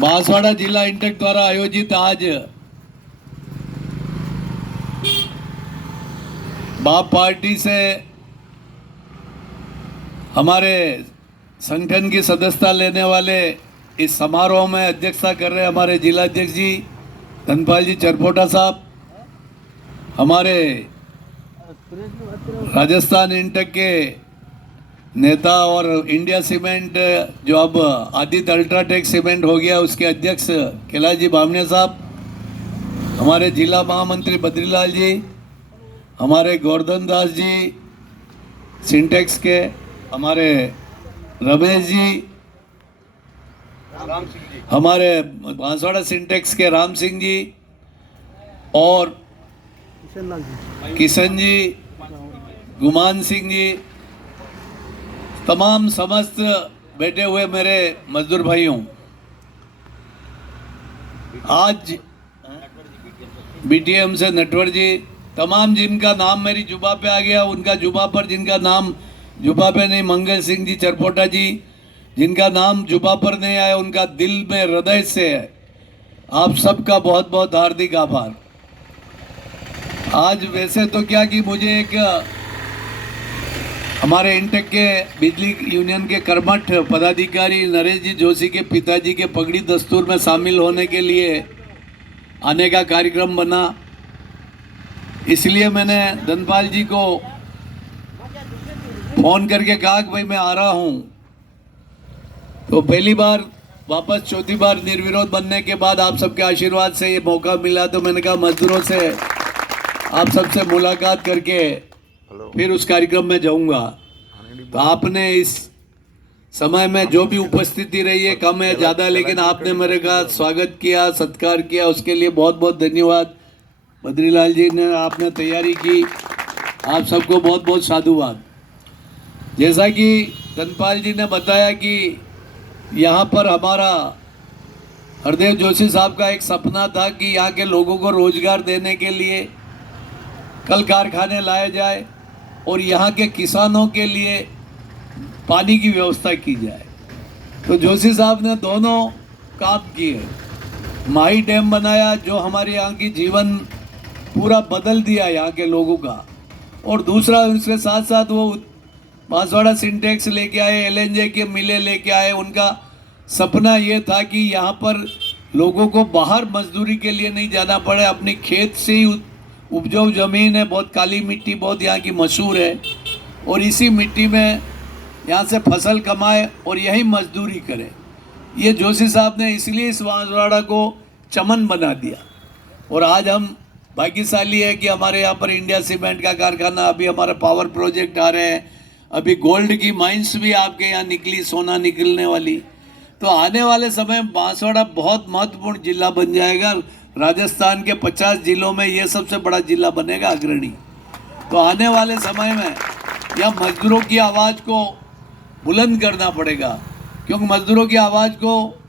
बांसवाड़ा जिला इंटेक द्वारा आयोजित आज बाप पार्टी से हमारे संगठन की सदस्यता लेने वाले इस समारोह में अध्यक्षता कर रहे हमारे जिला अध्यक्ष जी धनपाल जी चरपोटा साहब, हमारे राजस्थान इंटेक के नेता और इंडिया सीमेंट जो अब आदित्य अल्ट्राटेक सीमेंट हो गया उसके अध्यक्ष कैलाश जी बामने साहब, हमारे जिला महामंत्री बद्रीलाल जी, हमारे गोवर्धन दास जी सिंटेक्स के, हमारे रमेश जी, हमारे बांसवाड़ा सिंटेक्स के राम सिंह जी और किशन जी, गुमान सिंह जी, तमाम समस्त बैठे हुए मेरे मजदूर भाइयों, आज बीटीएम से नटवर जी, तमाम जिनका नाम मेरी जुबा पे आ गया उनका जुबा पर, जिनका नाम जुबा पे नहीं, मंगल सिंह जी चरपोटा जी, जिनका नाम जुबा पर नहीं आया उनका दिल में हृदय से है, आप सबका बहुत बहुत हार्दिक आभार। आज वैसे तो क्या कि मुझे एक हमारे इंटेक के बिजली यूनियन के कर्मठ पदाधिकारी नरेश जी जोशी के पिताजी के पगड़ी दस्तूर में शामिल होने के लिए आने का कार्यक्रम बना, इसलिए मैंने धनपाल जी को फोन करके कहा कि भाई मैं आ रहा हूं। तो पहली बार वापस चौथी बार निर्विरोध बनने के बाद आप सबके आशीर्वाद से ये मौका मिला, तो मैंने कहा मजदूरों से आप सबसे मुलाकात करके फिर उस कार्यक्रम में जाऊंगा। तो आपने इस समय में जो भी उपस्थिति रही है, कम है ज़्यादा, लेकिन आपने मेरे का स्वागत किया, सत्कार किया, उसके लिए बहुत बहुत धन्यवाद। बद्रीलाल जी ने आपने तैयारी की, आप सबको बहुत बहुत साधुवाद। जैसा कि धनपाल जी ने बताया कि यहाँ पर हमारा हरदेव जोशी साहब का एक सपना था कि यहाँ के लोगों को रोजगार देने के लिए कल कारखाने लाए जाए और यहाँ के किसानों के लिए पानी की व्यवस्था की जाए। तो जोशी साहब ने दोनों काम किए। माही डैम बनाया जो हमारे यहाँ की जीवन पूरा बदल दिया यहाँ के लोगों का, और दूसरा उसके साथ साथ वो बांसवाड़ा सिंटेक्स लेके आए, एलएनजे के मिले लेके आए। उनका सपना ये था कि यहाँ पर लोगों को बाहर मजदूरी के लिए नहीं जाना पड़े, अपनी खेत से ही उपजाऊ ज़मीन है, बहुत काली मिट्टी बहुत यहाँ की मशहूर है, और इसी मिट्टी में यहाँ से फसल कमाए और यही मजदूरी करे। ये जोशी साहब ने इसलिए इस बांसवाड़ा को चमन बना दिया। और आज हम भाग्यशाली है कि हमारे यहाँ पर इंडिया सीमेंट का कारखाना, अभी हमारा पावर प्रोजेक्ट आ रहे हैं, अभी गोल्ड की माइंस भी आपके यहाँ निकली, सोना निकलने वाली। तो आने वाले समय में बांसवाड़ा बहुत महत्वपूर्ण जिला बन जाएगा। राजस्थान के 50 जिलों में ये सबसे बड़ा जिला बनेगा, अग्रणी। तो आने वाले समय में यह मजदूरों की आवाज़ को बुलंद करना पड़ेगा, क्योंकि मजदूरों की आवाज़ को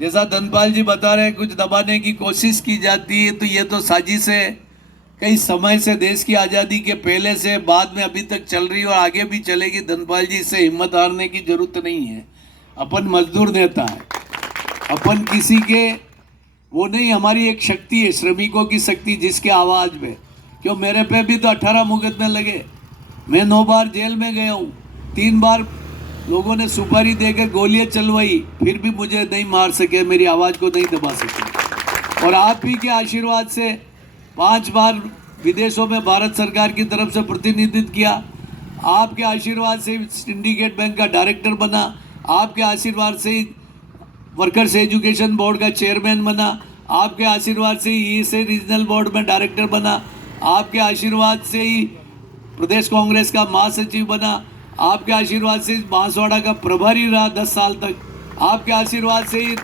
जैसा धनपाल जी बता रहे हैं कुछ दबाने की कोशिश की जाती है, तो ये तो साजिश है, कई समय से, देश की आज़ादी के पहले से बाद में अभी तक चल रही और आगे भी चलेगी। धनपाल जी, इससे हिम्मत हारने की जरूरत नहीं है। अपन मजदूर नेता है, अपन किसी के वो नहीं, हमारी एक शक्ति है, श्रमिकों की शक्ति, जिसके आवाज़ में, क्यों मेरे पे भी तो 18 मुकदमे लगे, मैं 9 बार जेल में गया हूँ, 3 बार लोगों ने सुपारी देकर गोलियां चलवाई, फिर भी मुझे नहीं मार सके, मेरी आवाज़ को नहीं दबा सके। और आप ही के आशीर्वाद से 5 बार विदेशों में भारत सरकार की तरफ से प्रतिनिधित्व किया, आपके आशीर्वाद से सिंडिकेट बैंक का डायरेक्टर बना, आपके आशीर्वाद से वर्कर्स एजुकेशन बोर्ड का चेयरमैन बना, आपके आशीर्वाद से ही से रीजनल बोर्ड में डायरेक्टर बना, आपके आशीर्वाद से ही प्रदेश कांग्रेस का महासचिव बना, आपके आशीर्वाद से बांसवाड़ा का प्रभारी रहा 10 साल तक, आपके आशीर्वाद से ही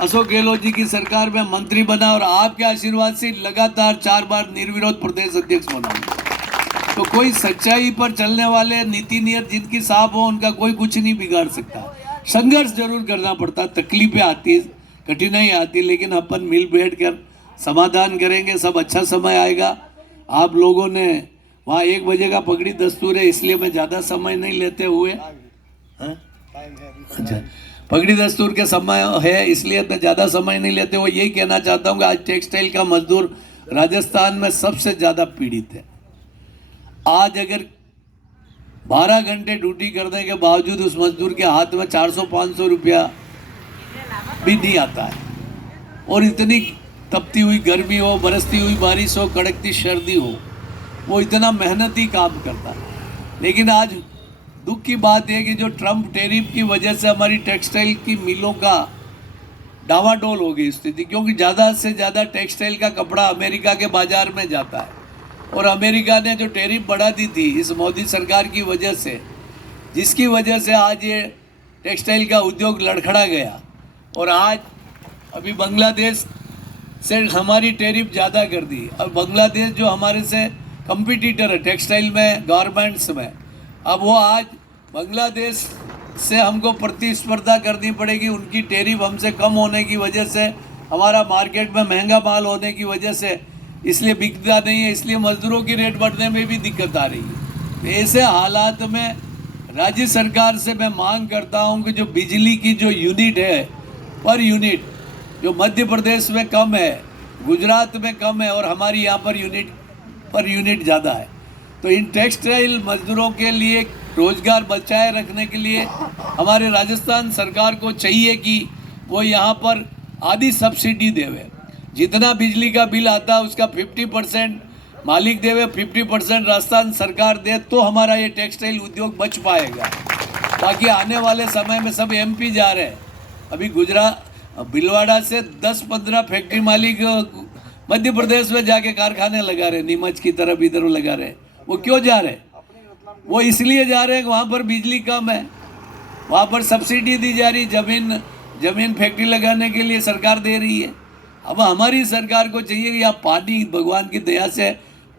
अशोक गहलोत जी की सरकार में मंत्री बना, और आपके आशीर्वाद से लगातार 4 बार निर्विरोध प्रदेश अध्यक्ष बना। तो कोई सच्चाई पर चलने वाले, नीति नियत जिनकी साफ हो, उनका कोई कुछ नहीं बिगाड़ सकता। संघर्ष जरूर करना पड़ता, तकलीफें आती, कठिनाई आती, लेकिन अपन मिल बैठ कर समाधान करेंगे, सब अच्छा समय आएगा। आप लोगों ने वहाँ 1 बजे का पगड़ी दस्तूर है, इसलिए मैं ज़्यादा समय नहीं लेते हुए, अच्छा, पगड़ी दस्तूर के समय है, इसलिए मैं ज़्यादा समय नहीं लेते। वो यही कहना चाहता हूँ कि आज टेक्सटाइल का मजदूर राजस्थान में सबसे ज़्यादा पीड़ित है। आज अगर 12 घंटे ड्यूटी करने के बावजूद उस मजदूर के हाथ में 400-500 रुपया भी नहीं आता है, और इतनी तपती हुई गर्मी हो, बरसती हुई बारिश हो, कड़कती सर्दी हो, वो इतना मेहनती काम करता है। लेकिन आज दुख की बात है कि जो ट्रम्प टैरिफ की वजह से हमारी टेक्सटाइल की मिलों का डावाडोल हो गई स्थिति, क्योंकि ज़्यादा से ज़्यादा टेक्सटाइल का कपड़ा अमेरिका के बाज़ार में जाता है, और अमेरिका ने जो टैरिफ बढ़ा दी थी इस मोदी सरकार की वजह से, जिसकी वजह से आज ये टेक्सटाइल का उद्योग लड़खड़ा गया। और आज अभी बांग्लादेश से हमारी टैरिफ ज़्यादा कर दी। अब बांग्लादेश जो हमारे से कंपटीटर है टेक्सटाइल में, गारमेंट्स में, अब वो आज बांग्लादेश से हमको प्रतिस्पर्धा करनी पड़ेगी। उनकी टैरिफ हमसे कम होने की वजह से, हमारा मार्केट में महंगा माल होने की वजह से इसलिए बिकता नहीं है, इसलिए मजदूरों की रेट बढ़ने में भी दिक्कत आ रही है। तो ऐसे हालात में राज्य सरकार से मैं मांग करता हूं कि जो बिजली की जो यूनिट है, पर यूनिट जो मध्य प्रदेश में कम है, गुजरात में कम है, और हमारी यहाँ पर यूनिट ज़्यादा है, तो इन टेक्सटाइल मजदूरों के लिए रोजगार बचाए रखने के लिए हमारे राजस्थान सरकार को चाहिए कि वो यहाँ पर आधी सब्सिडी देवे। जितना बिजली का बिल आता है उसका 50% मालिक देवे, 50% राजस्थान सरकार दे, तो हमारा ये टेक्सटाइल उद्योग बच पाएगा। बाकी आने वाले समय में सब एमपी जा रहे हैं। अभी गुजरात भीलवाड़ा से 10-15 फैक्ट्री मालिक मध्य प्रदेश में जाके कारखाने लगा रहे, नीमच की तरफ इधर लगा रहे। वो क्यों जा रहे? वो इसलिए जा रहे हैं कि वहाँ पर बिजली कम है, वहाँ पर सब्सिडी दी जा रही, जमीन फैक्ट्री लगाने के लिए सरकार दे रही है। अब हमारी सरकार को चाहिए कि यहाँ पानी भगवान की दया से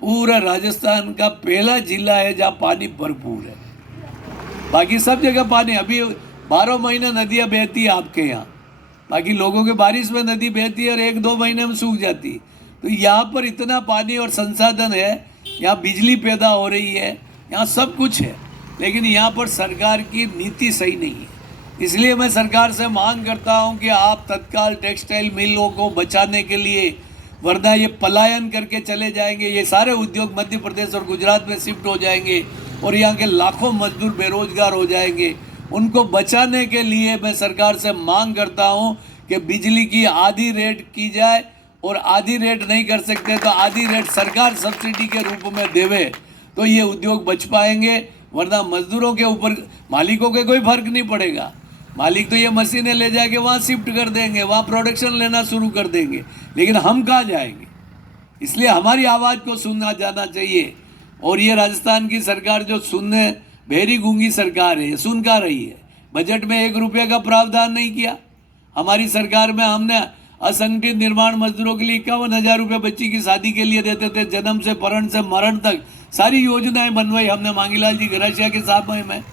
पूरा राजस्थान का पहला जिला है जहाँ पानी भरपूर है। बाकी सब जगह पानी, अभी 12 महीने नदियाँ बहती है आपके यहाँ, बाकी लोगों के बारिश में नदी बहती है और 1-2 महीने में सूख जाती। तो यहाँ पर इतना पानी और संसाधन है, यहाँ बिजली पैदा हो रही है, यहाँ सब कुछ है, लेकिन यहाँ पर सरकार की नीति सही नहीं है। इसलिए मैं सरकार से मांग करता हूँ कि आप तत्काल टेक्सटाइल मिलों को बचाने के लिए, वरना ये पलायन करके चले जाएंगे, ये सारे उद्योग मध्य प्रदेश और गुजरात में शिफ्ट हो जाएंगे और यहाँ के लाखों मजदूर बेरोजगार हो जाएंगे। उनको बचाने के लिए मैं सरकार से मांग करता हूँ कि बिजली की आधी रेट की जाए, और आधी रेट नहीं कर सकते तो आधी रेट सरकार सब्सिडी के रूप में देवे, तो ये उद्योग बच पाएंगे। वरना मजदूरों के ऊपर मालिकों के कोई फर्क नहीं पड़ेगा। मालिक तो ये मशीनें ले जाके वहाँ शिफ्ट कर देंगे, वहाँ प्रोडक्शन लेना शुरू कर देंगे, लेकिन हम कहाँ जाएंगे? इसलिए हमारी आवाज़ को सुना जाना चाहिए। और ये राजस्थान की सरकार जो सुनने बहरी गूंगी सरकार है, सुन का रही है। बजट में 1 रुपये का प्रावधान नहीं किया। हमारी सरकार में हमने असंगठित निर्माण मजदूरों के लिए 51,000 रुपये बच्ची की शादी के लिए देते थे, जन्म से परण से मरण तक सारी योजनाएं बनवाई हमने मांगीलाल जी गरासिया के समय में,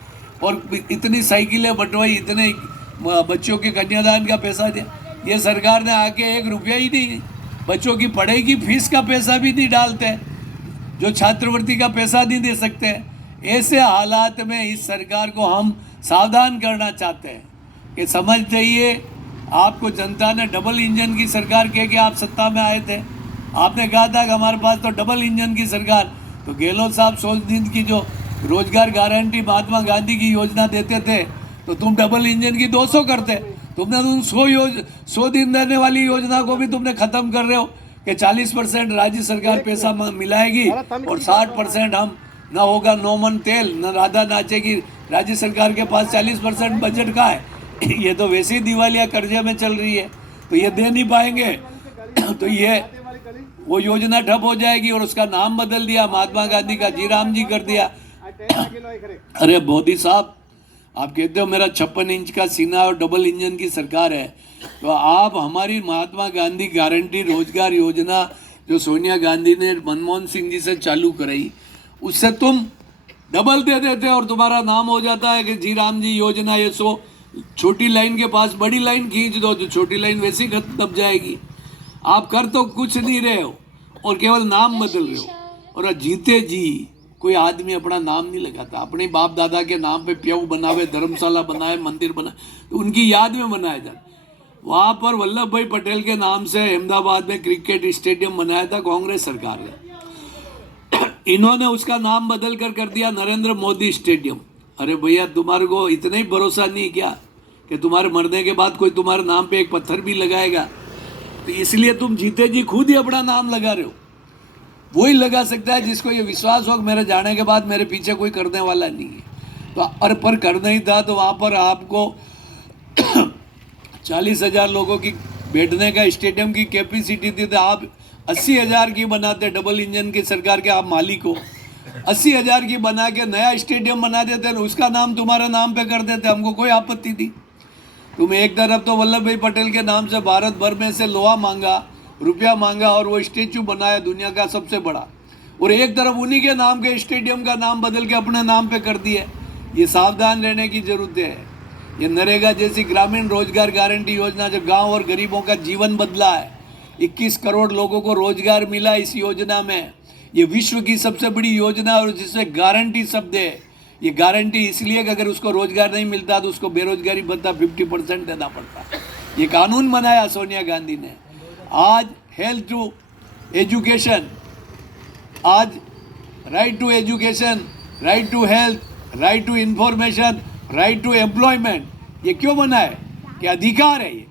और इतनी साइकिलें बंटवाई, इतने बच्चों के कन्यादान का पैसा दिया। ये सरकार ने आके 1 रुपया ही नहीं, बच्चों की पढ़ाई की फीस का पैसा भी नहीं डालते, जो छात्रवृत्ति का पैसा नहीं दे सकते। ऐसे हालात में इस सरकार को हम सावधान करना चाहते हैं कि समझ जाइए, आपको जनता ने डबल इंजन की सरकार कह के आप सत्ता में आए थे। आपने कहा था कि हमारे पास तो डबल इंजन की सरकार, तो गहलोत साहब 100 दिन की जो रोजगार गारंटी महात्मा गांधी की योजना देते थे, तो तुम डबल इंजन की 200 करते। तुमने तुम 100 दिन देने वाली योजना को भी तुमने ख़त्म कर रहे हो कि 40% राज्य सरकार पैसा मिलाएगी और 60% हम, ना होगा नौमन तेल, न राधा नाचेगी। राज्य सरकार के पास 40% बजट का है। ये तो वैसे ही दिवालिया कर्जे में चल रही है, तो ये दे नहीं पाएंगे तो ये वो योजना ठप हो जाएगी। और उसका नाम बदल दिया, महात्मा गांधी का जीराम जी कर दिया। अरे मोदी साहब, आप कहते हो मेरा 56 इंच का सीना और डबल इंजन की सरकार है, तो आप हमारी महात्मा गांधी गारंटी रोजगार योजना जो सोनिया गांधी ने मनमोहन सिंह जी से चालू कराई, उससे तुम डबल दे देते और तुम्हारा नाम हो जाता है कि जी राम जी योजना। ये सो छोटी लाइन के पास बड़ी लाइन खींच दो, जो छोटी लाइन वैसे ही दब जाएगी। आप कर तो कुछ नहीं रहे हो और केवल नाम बदल रहे हो। और जीते जी कोई आदमी अपना नाम नहीं लगाता। अपने बाप दादा के नाम पे प्यऊ बनावे, धर्मशाला बनाए, मंदिर बनाए, तो उनकी याद में बनाया जाता। वहाँ पर वल्लभ भाई पटेल के नाम से अहमदाबाद में क्रिकेट स्टेडियम बनाया था कांग्रेस सरकार ने। इन्होंने उसका नाम बदल कर दिया नरेंद्र मोदी स्टेडियम। अरे भैया, तुम्हारे को इतना ही भरोसा नहीं क्या कि तुम्हारे मरने के बाद कोई तुम्हारे नाम पे एक पत्थर भी लगाएगा? तो इसलिए तुम जीते जी खुद ही अपना नाम लगा रहे हो। वही लगा सकता है जिसको ये विश्वास हो मेरे जाने के बाद मेरे पीछे कोई करने वाला नहीं है। तो और पर करना ही था तो वहाँ पर आपको 40,000 लोगों की बैठने का स्टेडियम की कैपेसिटी थी, तो आप 80,000 की बनाते। डबल इंजन की सरकार के आप मालिक हो, 80,000 की बना के नया स्टेडियम बना देते, उसका नाम तुम्हारे नाम पे कर देते, हमको कोई आपत्ति थी। तुम एक तरफ तो वल्लभ भाई पटेल के नाम से भारत भर में से लोहा मांगा, रुपया मांगा और वो स्टेचू बनाया दुनिया का सबसे बड़ा, और एक तरफ उन्हीं के नाम के स्टेडियम का नाम बदल के अपने नाम पे कर दिए। ये सावधान रहने की जरूरत है। ये नरेगा जैसी ग्रामीण रोजगार गारंटी योजना जो गांव और गरीबों का जीवन बदला है, 21 करोड़ लोगों को रोजगार मिला इस योजना में। ये विश्व की सबसे बड़ी योजना है और जिसमें गारंटी शब्द है। ये गारंटी इसलिए कि अगर उसको रोजगार नहीं मिलता तो उसको बेरोजगारी भत्ता 50% देना पड़ता। ये कानून बनाया सोनिया गांधी ने। आज हेल्थ टू एजुकेशन, आज right to education, right to health, right to information, right to employment, ये क्यों बना है? कि अधिकार है। ये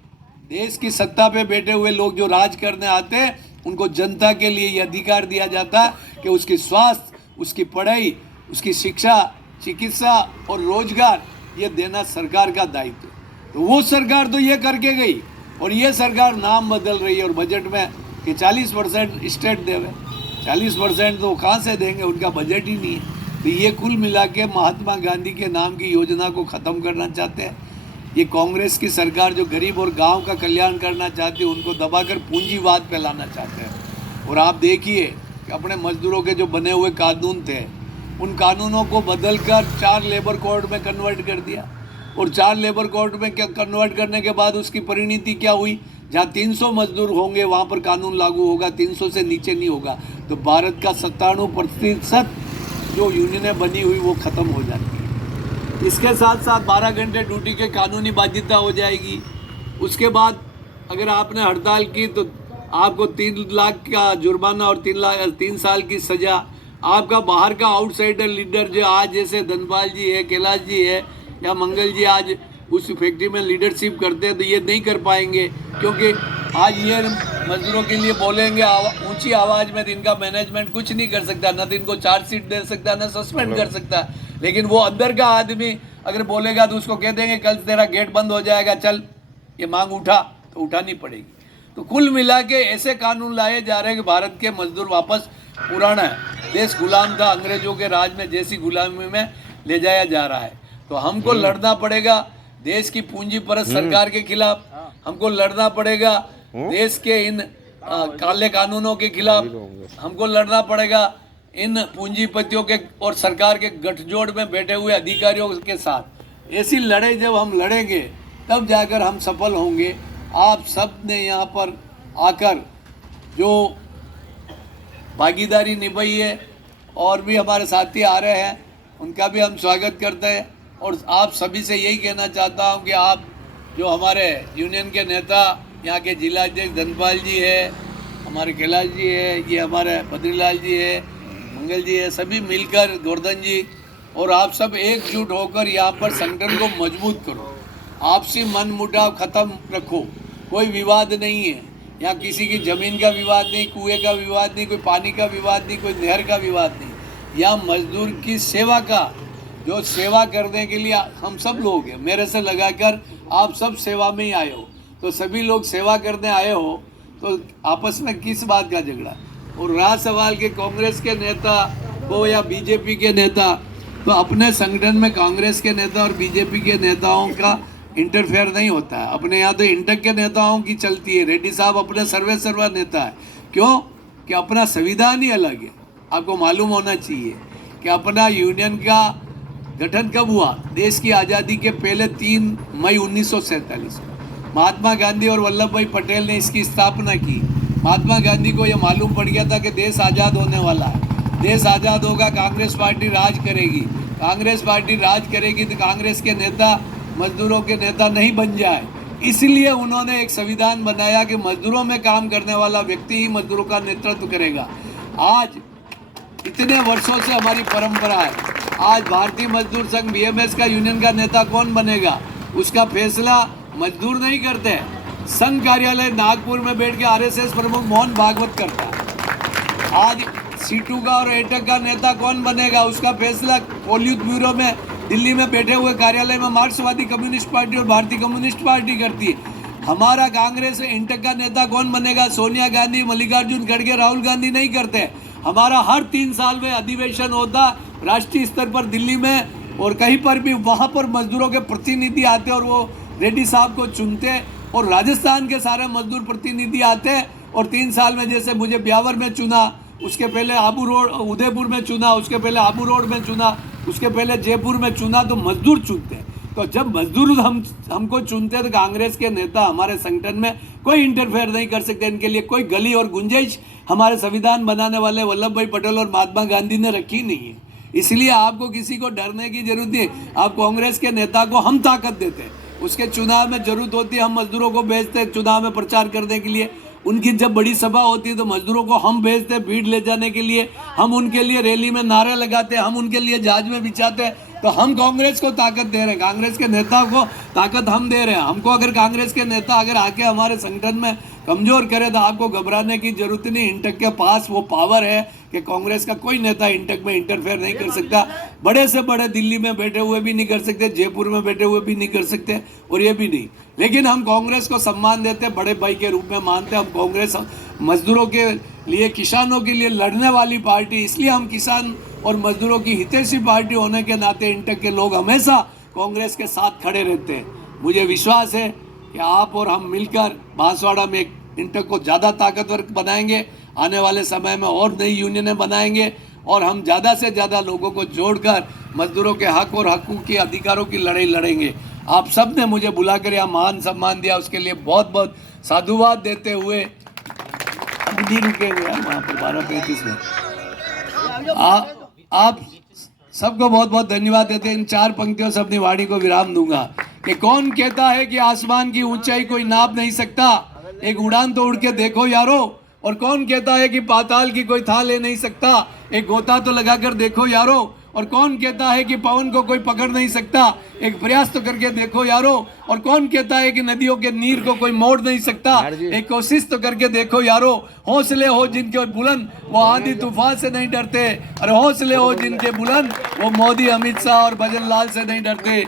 देश की सत्ता पे बैठे हुए लोग जो राज करने आते हैं उनको जनता के लिए ये अधिकार दिया जाता कि उसकी स्वास्थ्य, उसकी पढ़ाई, उसकी शिक्षा, चिकित्सा और रोजगार ये देना सरकार का दायित्व है। तो वो सरकार तो ये करके गई और ये सरकार नाम बदल रही है। और बजट में कि 40% स्टेट देवे, 40% तो कहाँ से देंगे? उनका बजट ही नहीं है। तो ये कुल मिला के महात्मा गांधी के नाम की योजना को ख़त्म करना चाहते हैं। ये कांग्रेस की सरकार जो गरीब और गांव का कल्याण करना चाहती है उनको दबाकर पूंजीवाद फैलाना चाहते हैं। और आप देखिए कि अपने मजदूरों के जो बने हुए कानून थे उन कानूनों को बदलकर 4 लेबर कोड में कन्वर्ट कर दिया। और 4 लेबर कोड में क्या कन्वर्ट करने के बाद उसकी परिणति क्या हुई? जहाँ 300 मजदूर होंगे वहाँ पर कानून लागू होगा, 300 से नीचे नहीं होगा। तो भारत का 97% जो यूनियनें बनी हुई वो ख़त्म हो जाती है। इसके साथ साथ 12 घंटे ड्यूटी के कानूनी बाध्यता हो जाएगी। उसके बाद अगर आपने हड़ताल की तो आपको 3 लाख का जुर्माना और 3 साल की सज़ा। आपका बाहर का आउटसाइडर लीडर जो आज जैसे धनपाल जी है, कैलाश जी है या मंगल जी आज उस फैक्ट्री में लीडरशिप करते हैं तो ये नहीं कर पाएंगे, क्योंकि आज ये मजदूरों के लिए बोलेंगे ऊंची आवाज़ में, इनका मैनेजमेंट कुछ नहीं कर सकता, न तो इनको चार्जशीट दे सकता, न सस्पेंड कर सकता। लेकिन वो अंदर का आदमी अगर बोलेगा तो उसको कह देंगे कल तेरा गेट बंद हो जाएगा, चल ये मांग उठा, तो उठानी पड़ेगी। तो कुल मिला के ऐसे कानून लाए जा रहे हैं कि भारत के मजदूर वापस पुराना है देश गुलाम था अंग्रेजों के राज में जैसी गुलामी में ले जाया जा रहा है। तो हमको लड़ना पड़ेगा देश की पूंजी परस्त सरकार के खिलाफ, हमको लड़ना पड़ेगा देश के इन काले कानूनों के खिलाफ, हमको लड़ना पड़ेगा इन पूंजीपतियों के और सरकार के गठजोड़ में बैठे हुए अधिकारियों के साथ। ऐसी लड़ाई जब हम लड़ेंगे तब जाकर हम सफल होंगे। आप सब ने यहाँ पर आकर जो भागीदारी निभाई है और भी हमारे साथी आ रहे हैं उनका भी हम स्वागत करते हैं। और आप सभी से यही कहना चाहता हूँ कि आप जो हमारे यूनियन के नेता यहाँ के जिला अध्यक्ष धनपाल जी है, हमारे कैलाश जी है, ये हमारे बद्रीलाल जी है, मंगल जी है, सभी मिलकर गोवर्धन जी और आप सब एकजुट होकर यहाँ पर संगठन को मजबूत करो। आपसी मन मुटाव ख़त्म रखो, कोई विवाद नहीं है यहाँ, किसी की ज़मीन का विवाद नहीं, कुएं का विवाद नहीं, कोई पानी का विवाद नहीं, कोई नहर का विवाद नहीं। यहाँ मजदूर की सेवा का जो सेवा करने के लिए हम सब लोग हैं, मेरे से लगाकर आप सब सेवा में ही आए हो, तो सभी लोग सेवा करने आए हो तो आपस में किस बात का झगड़ा? और रहा सवाल के कांग्रेस के नेता हो या बीजेपी के नेता, तो अपने संगठन में कांग्रेस के नेता और बीजेपी के नेताओं का इंटरफेयर नहीं होता है। अपने यहाँ तो इंटक के नेताओं की चलती है। रेड्डी साहब अपने सर्वा नेता है, क्यों कि अपना संविधान ही अलग है। आपको मालूम होना चाहिए कि अपना यूनियन का गठन कब हुआ? देश की आज़ादी के पहले 3 मई 1947 को महात्मा गांधी और वल्लभ भाई पटेल ने इसकी स्थापना की। महात्मा गांधी को यह मालूम पड़ गया था कि देश आज़ाद होने वाला है, देश आज़ाद होगा, कांग्रेस पार्टी राज करेगी। कांग्रेस पार्टी राज करेगी तो कांग्रेस के नेता मजदूरों के नेता नहीं बन जाए, इसलिए उन्होंने एक संविधान बनाया कि मजदूरों में काम करने वाला व्यक्ति ही मजदूरों का नेतृत्व करेगा। आज इतने वर्षों से हमारी परंपरा है। आज भारतीय मजदूर संघ बीएमएस का यूनियन का नेता कौन बनेगा, उसका फैसला मजदूर नहीं करते। संघ कार्यालय नागपुर में बैठ के आरएसएस प्रमुख मोहन भागवत करता है। आज सीटू का और एटक का नेता कौन बनेगा, उसका फैसला पोलित ब्यूरो में दिल्ली में बैठे हुए कार्यालय में मार्क्सवादी कम्युनिस्ट पार्टी और भारतीय कम्युनिस्ट पार्टी करती है। हमारा कांग्रेस इंटक का नेता कौन बनेगा, सोनिया गांधी, मल्लिकार्जुन खड़गे, राहुल गांधी नहीं करते। हमारा हर 3 साल में अधिवेशन होता राष्ट्रीय स्तर पर दिल्ली में और कहीं पर भी, वहाँ पर मजदूरों के प्रतिनिधि आते और वो रेड्डी साहब को चुनते और राजस्थान के सारे मजदूर प्रतिनिधि आते और 3 साल में जैसे मुझे ब्यावर में चुना, उसके पहले आबू रोड उदयपुर में चुना, उसके पहले आबू रोड में चुना, उसके पहले जयपुर में चुना, तो मजदूर चुनते। तो जब मजदूर हमको चुनते तो कांग्रेस के नेता हमारे संगठन में कोई इंटरफेयर नहीं कर सकते। इनके लिए कोई गली और गुंजाइश हमारे संविधान बनाने वाले वल्लभ भाई पटेल और महात्मा गांधी ने रखी नहीं है। इसलिए आपको किसी को डरने की जरूरत नहीं। आप कांग्रेस के नेता को हम ताकत देते हैं, उसके चुनाव में जरूरत होती है हम मजदूरों को भेजते हैं चुनाव में प्रचार करने के लिए। उनकी जब बड़ी सभा होती है तो मजदूरों को हम भेजते हैं भीड़ ले जाने के लिए, हम उनके लिए रैली में नारे लगाते हैं, हम उनके लिए जहाज में बिछाते हैं। तो हम कांग्रेस को ताकत दे रहे हैं, कांग्रेस के नेता को ताकत हम दे रहे हैं। हमको अगर कांग्रेस के नेता अगर आके हमारे संगठन में कमजोर करे तो आपको घबराने की जरूरत नहीं। इंटक के पास वो पावर है कि कांग्रेस का कोई नेता इंटक में इंटरफेयर नहीं कर सकता। बड़े से बड़े दिल्ली में बैठे हुए भी नहीं कर सकते, जयपुर में बैठे हुए भी नहीं कर सकते और ये भी नहीं। लेकिन हम कांग्रेस को सम्मान देते, बड़े भाई के रूप में मानते। हम कांग्रेस मजदूरों के लिए, किसानों के लिए लड़ने वाली पार्टी, इसलिए हम किसान और मजदूरों की हितैषी पार्टी होने के नाते इंटक के लोग हमेशा कांग्रेस के साथ खड़े रहते हैं। मुझे विश्वास है कि आप और हम मिलकर बांसवाड़ा में इंटक को ज़्यादा ताकतवर बनाएंगे। आने वाले समय में और नई यूनियनें बनाएंगे और हम ज़्यादा से ज़्यादा लोगों को जोड़कर मजदूरों के हक और हकूक़ के अधिकारों की लड़ाई लड़ेंगे। आप सब ने मुझे बुलाकर यहाँ मान सम्मान दिया, उसके लिए बहुत बहुत साधुवाद देते हुए नहीं रुके हुए वहाँ पर 12:35 में आप सबको बहुत बहुत धन्यवाद देते हैं। इन 4 पंक्तियों से अपनी वाणी को विराम दूंगा कि कौन कहता है कि आसमान की ऊंचाई कोई नाप नहीं सकता, एक उड़ान तो उड़ के देखो यारो। और कौन कहता है कि पाताल की कोई था ले नहीं सकता, एक गोता तो लगा कर देखो यारो। और कौन कहता है कि पवन को कोई पकड़ नहीं सकता, एक प्रयास तो करके देखो यारो। और कौन कहता है कि नदियों के नीर को कोई मोड़ नहीं सकता, एक कोशिश तो करके देखो यारो। हौसले हो जिनके बुलंद वो आंधी तूफान से नहीं डरते, और हौसले हो जिनके बुलंद वो मोदी, अमित शाह और भजन लाल से नहीं डरते।